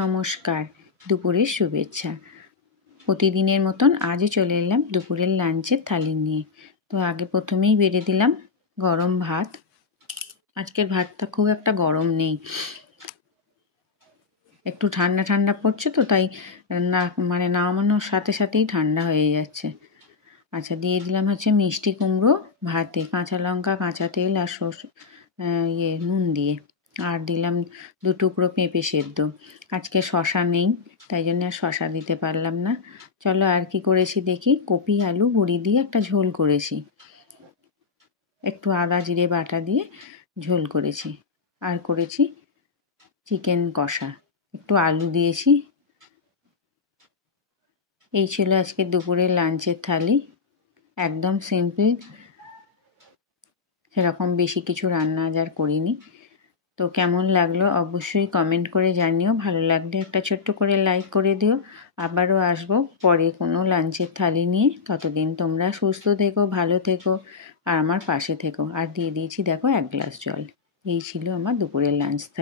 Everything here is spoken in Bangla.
নমস্কার, দুপুরের শুভেচ্ছা। প্রতিদিনের মতন আজও চলে এলাম দুপুরের লাঞ্চের থালি নিয়ে। তো আগে প্রথমেই বেড়ে দিলাম গরম ভাত। আজকের ভাতটা খুব একটা গরম নেই, একটু ঠান্ডা ঠান্ডা পড়ছে, তো তাই নামানোর সাথে সাথেই ঠান্ডা হয়ে যাচ্ছে। আচ্ছা, দিয়ে দিলাম হচ্ছে মিষ্টি কুমড়ো ভাতে, কাঁচা লঙ্কা, কাঁচা তেল আর নুন দিয়ে, আর দিলাম 2 টুকরো পেঁপে সেদ্ধ। আজকে শশা নেই, তাই জন্য আর শশা দিতে পারলাম না। চলো আর কি করেছি দেখি। কপি আলু বড়ি দিয়ে একটা ঝোল করেছি, একটু আদা জিরে বাটা দিয়ে ঝোল করেছি। আর করেছি চিকেন কষা, একটু আলু দিয়েছি। এই ছিল আজকে দুপুরের লাঞ্চের থালি, একদম সিম্পল, সেরকম বেশি কিছু রান্না আজ আর করিনি। তো কেমন লাগলো অবশ্যই কমেন্ট করে জানিও। ভালো লাগলে একটা ছোট্ট করে লাইক করে দিও। আবারও আসবো পরে কোনো লাঞ্চের থালি নিয়ে। ততদিন তোমরা সুস্থ থেকো, ভালো থেকো আর আমার পাশে থেকো। আর দিয়ে দিয়েছি দেখো 1 গ্লাস জল। এই ছিল আমার দুপুরের লাঞ্চ থালি।